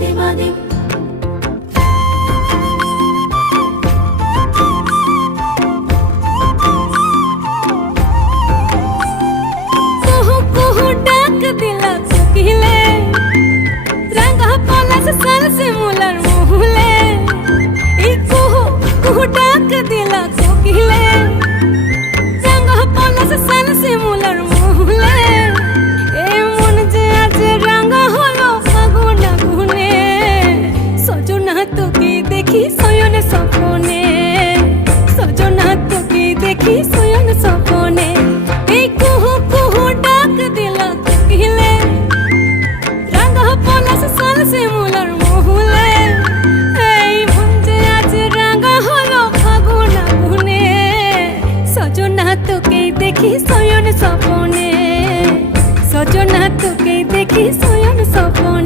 দেবাদেব। কুহু কুহু ডাক দিলা কোকিলে, রাঙা পলাশ সাল শিমুলার মহুলে। এই কুহু কুহু ডাক দিলা কোকিলে, রাঙা পলাশ সাল শিমুলার মহুলে। এ মন যে আজ রাঙা হলো ফাগুন আগুনে, সজনা তোকে দেখি শয়ন স্বপ্নে, সজনা তোকে দেখি শয়ন স্বপ্নে। এই কুহু কুহু ডাক দিলা কোকিলে, রাঙা পলাশ সাল শিমুলার মহুলে। এই মন যে আজ রাঙা হলো ফাগুন আগুনে, সজনা তোকে দেখি শয়ন স্বপ্নে, সজনা